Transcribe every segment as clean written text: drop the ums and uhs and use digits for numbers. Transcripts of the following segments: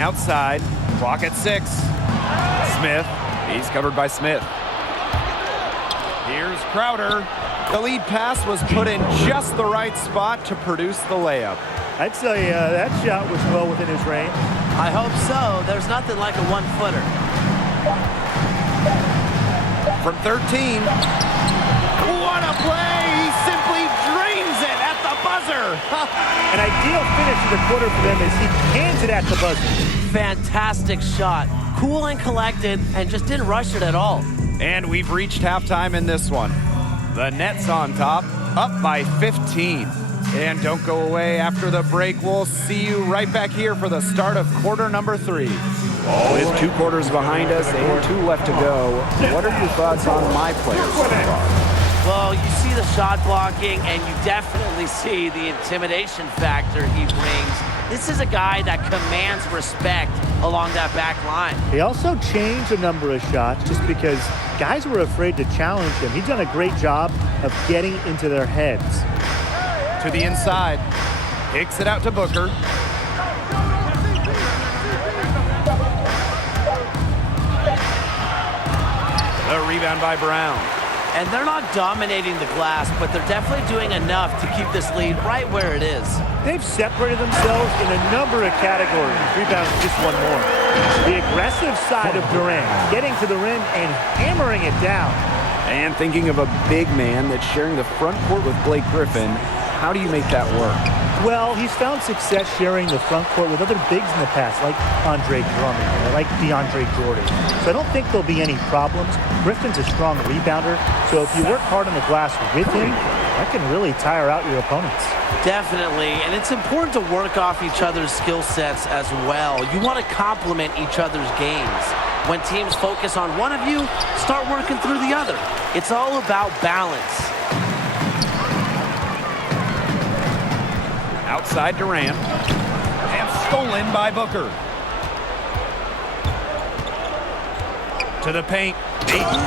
outside. Clock at 6. Smith. He's covered by Smith. Here's Crowder. The lead pass was put in just the right spot to produce the layup. I'd say that shot was well within his range. I hope so. There's nothing like a one-footer. From 13. What a play! He simply drains it at the buzzer. An ideal finish to the quarter for them as he hands it at the buzzer. Fantastic shot. Cool and collected, and just didn't rush it at all. And we've reached halftime in this one. The Nets on top, up by 15. And don't go away after the break. We'll see you right back here for the start of quarter number 3. With 2 quarters behind us and 2 left to go, what are your thoughts on my players so far? Well, you see the shot blocking, and you definitely see the intimidation factor he brings. This is a guy that commands respect along that back line. He also changed a number of shots just because guys were afraid to challenge him. He's done a great job of getting into their heads. To the inside. Kicks it out to Booker. The rebound by Brown. And they're not dominating the glass, but they're definitely doing enough to keep this lead right where it is. They've separated themselves in a number of categories. Rebounds just one more. The aggressive side of Durant, getting to the rim and hammering it down. And thinking of a big man that's sharing the front court with Blake Griffin, how do you make that work? Well, he's found success sharing the front court with other bigs in the past, like Andre Drummond or like DeAndre Jordan. So I don't think there'll be any problems. Griffin's a strong rebounder, so if you work hard on the glass with him, that can really tire out your opponents. Definitely, and it's important to work off each other's skill sets as well. You want to complement each other's games. When teams focus on one of you, start working through the other. It's all about balance. Outside Durant. And stolen by Booker. To the paint. Ayton.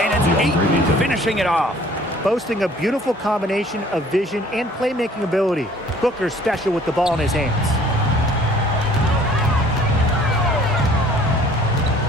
And it's Ayton finishing it off. Boasting a beautiful combination of vision and playmaking ability. Booker's special with the ball in his hands.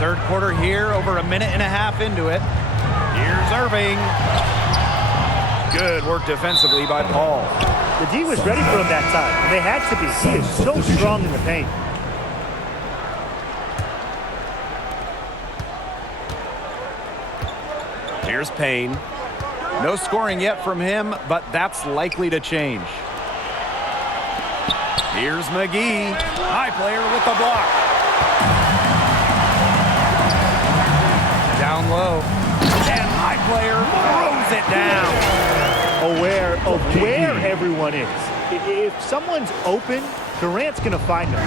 Third quarter here, over a minute and a half into it. Here's Irving. Good work defensively by Paul. The D was ready for him that time. They had to be. He is so strong in the paint. Here's Payne. No scoring yet from him, but that's likely to change. Here's McGee. High player with the block. Down low. And high player throws it down. Aware of where everyone is. If someone's open, Durant's going to find them.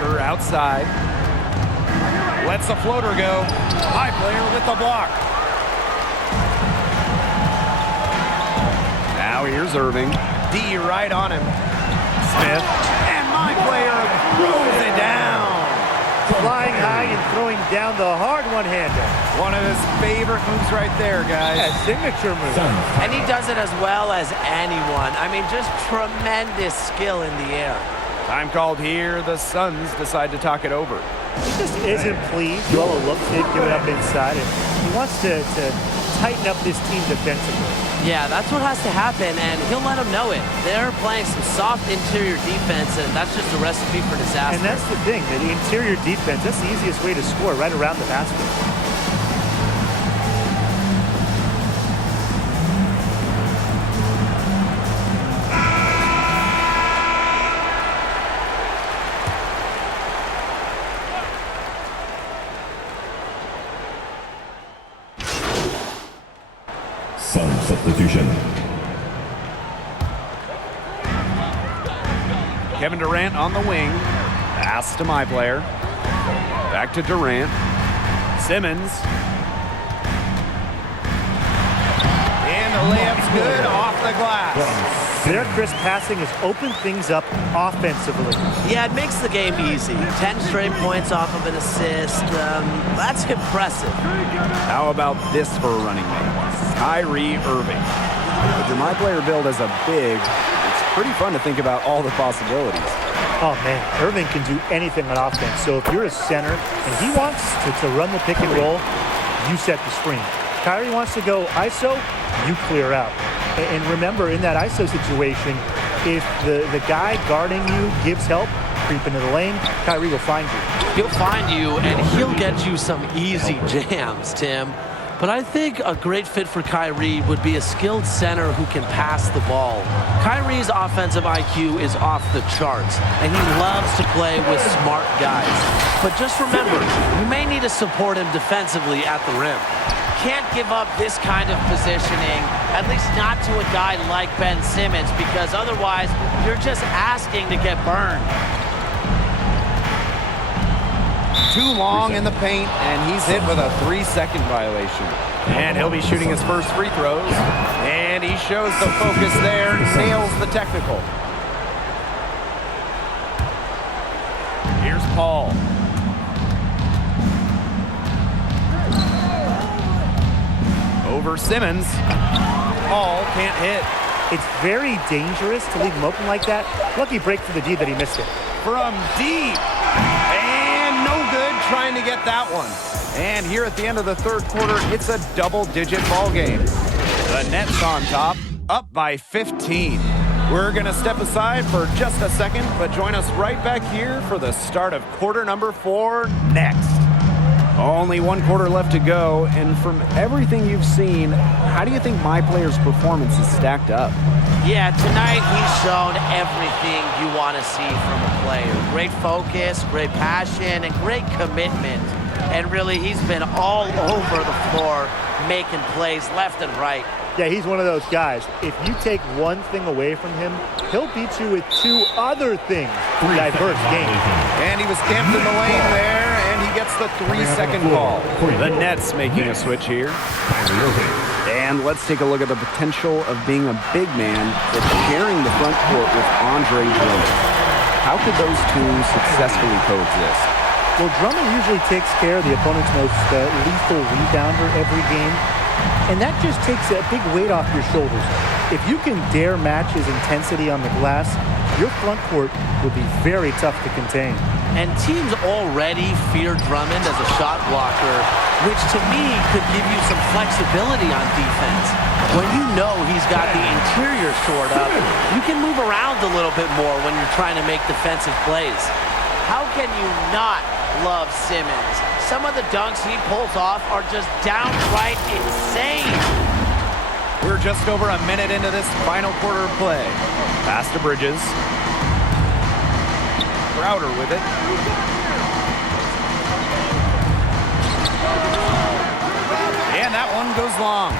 Booker outside. Lets the floater go. High player with the block. Now here's Irving. D right on him. Smith. And my player throws it down. Flying high and throwing down the hard one-hander. One of his favorite moves right there, guys. Yeah, signature move. And he does it as well as anyone. I mean, just tremendous skill in the air. Time called here. The Suns decide to talk it over. He just isn't pleased with all the looks they've given up inside, and he wants to tighten up this team defensively. Yeah, that's what has to happen, and he'll let them know it. They're playing some soft interior defense, and that's just a recipe for disaster. And that's the thing, the interior defense, that's the easiest way to score, right around the basket. Substitution. Kevin Durant on the wing. Pass to my player. Back to Durant. Simmons. And the layup's good off the glass. Their crisp passing has opened things up offensively. Yeah, it makes the game easy. 10 straight points off of an assist. That's impressive. How about this for a running mate? Kyrie Irving. With your my player build as a big, it's It's pretty fun to think about all the possibilities. Oh, man, Irving can do anything on offense. So if you're a center and he wants to run the pick and roll, you set the screen. Kyrie wants to go ISO, you clear out. And remember, in that ISO situation, if the guy guarding you gives help, creep into the lane, Kyrie will find you. He'll find you, and he'll get you some easy jams, Tim. But I think a great fit for Kyrie would be a skilled center who can pass the ball. Kyrie's offensive IQ is off the charts, and he loves to play with smart guys. But just remember, you may need to support him defensively at the rim. Can't give up this kind of positioning, at least not to a guy like Ben Simmons, because otherwise you're just asking to get burned. Too long in the paint, and he's hit with a 3-second violation. And he'll be shooting his first free throws. And he shows the focus there, nails the technical. Here's Paul. Over Simmons. Paul can't hit. It's very dangerous to leave him open like that. Lucky break for the D that he missed it. From deep. And no good trying to get that one. And here at the end of the third quarter, it's a double-digit ball game. The Nets on top, up by 15. We're going to step aside for just a second, but join us right back here for the start of quarter number 4 next. Only one quarter left to go, and from everything you've seen, how do you think my player's performance is stacked up? Yeah, tonight he's shown everything you want to see from a player. Great focus, great passion, and great commitment. And really, he's been all over the floor, making plays left and right. Yeah, he's one of those guys. If you take one thing away from him, he'll beat you with 2 other things. Diverse game. And he was camped in the lane there, and he gets the 3-second call. The Nets making a switch here. And let's take a look at the potential of being a big man that's sharing the front court with Andre Drummond. How could those two successfully coexist? Well, Drummond usually takes care of the opponent's most lethal rebounder every game. And that just takes a big weight off your shoulders. If you can dare match his intensity on the glass, your front court will be very tough to contain. And teams already fear Drummond as a shot blocker, which to me could give you some flexibility on defense. When you know he's got the interior shored up, you can move around a little bit more when you're trying to make defensive plays. How can you not love Simmons? Some of the dunks he pulls off are just downright insane. We're just over a minute into this final quarter of play. Pass to Bridges. Crowder with it. And that one goes long.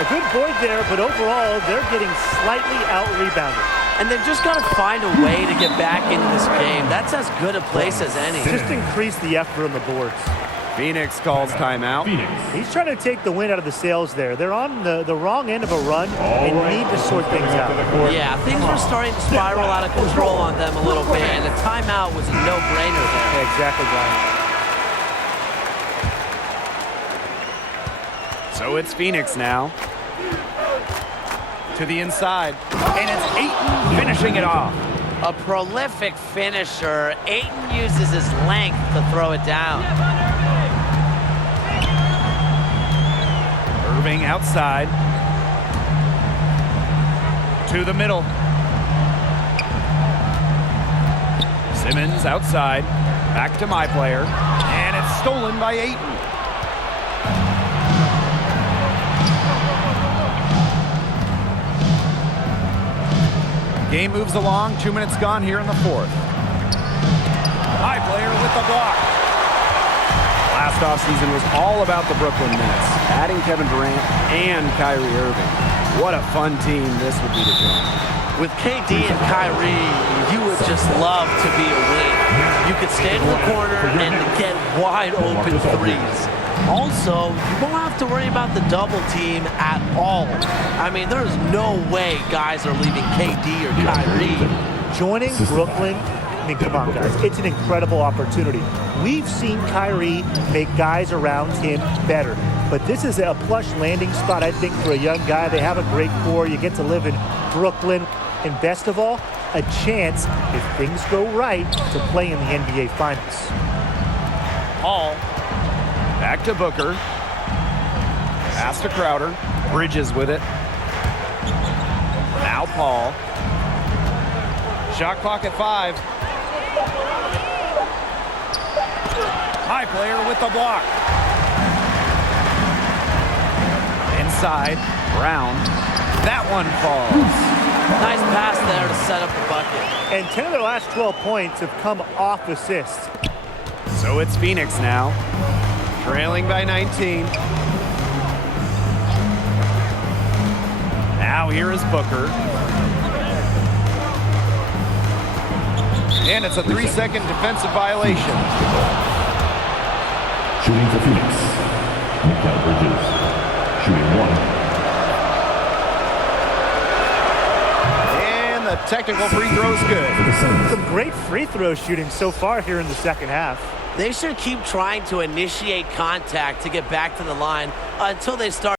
A good board there, but overall, they're getting slightly out-rebounded. And they've just got to find a way to get back into this game. That's as good a place as any. Just increase the effort on the boards. Phoenix calls timeout. He's trying to take the wind out of the sails there. They're on the wrong end of a run and need to sort things out. Yeah, things were starting to spiral out of control on them a little bit, and a timeout was a no-brainer there. Exactly, Brian. So it's Phoenix now. To the inside. And it's Ayton finishing it off. A prolific finisher. Ayton uses his length to throw it down. Irving outside. To the middle. Simmons outside. Back to my player. And it's stolen by Ayton. Game moves along. 2 minutes gone here in the fourth. High player with the block. Last offseason was all about the Brooklyn Nets, adding Kevin Durant and Kyrie Irving. What a fun team this would be to join. With KD and Kyrie, you would just love to be a wing. You could stand in the corner and get wide open threes. Also, you won't have to worry about the double team at all. I mean, there's no way guys are leaving KD or Kyrie. Joining Brooklyn, I mean, come on, guys. It's an incredible opportunity. We've seen Kyrie make guys around him better. But this is a plush landing spot, I think, for a young guy. They have a great core. You get to live in Brooklyn. and best of all, a chance, if things go right, to play in the NBA Finals. Paul, back to Booker. Pass to Crowder. Bridges with it. Now Paul. Shot clock at 5. High player with the block. Inside, Brown. That one falls. Nice pass there to set up the bucket. And 10 of their last 12 points have come off assists. So it's Phoenix now, trailing by 19. Now here is Booker. And it's a 3-second defensive violation. Shooting for Phoenix. Mikal Bridges. Shooting 1. And the technical free throw is good. For the Suns. Some great free throw shooting so far here in the second half. They should keep trying to initiate contact to get back to the line until they start